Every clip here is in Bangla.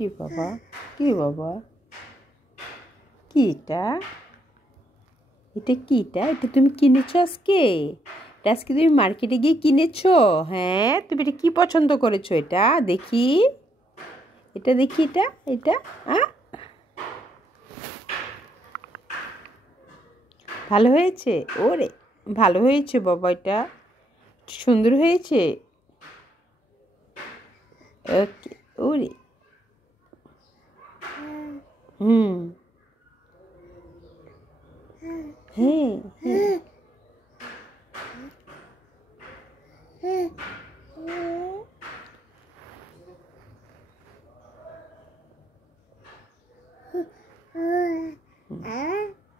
কি বাবা, কি বাবা, কি এটা? এটা কি? এটা তুমি কিনেছো আজকে? এটা আজকে তুমি মার্কেটে গিয়ে কিনেছো? হ্যাঁ, তুমি এটা কি পছন্দ করেছো? এটা দেখি, এটা দেখি, এটা এটা আ ভালো হয়েছে? ওরে, ভালো হয়েছে বাবা, এটা সুন্দর হয়েছে। ওকে, ওরে, হুম, হ্যাঁ, হ্যাঁ,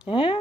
হ্যাঁ,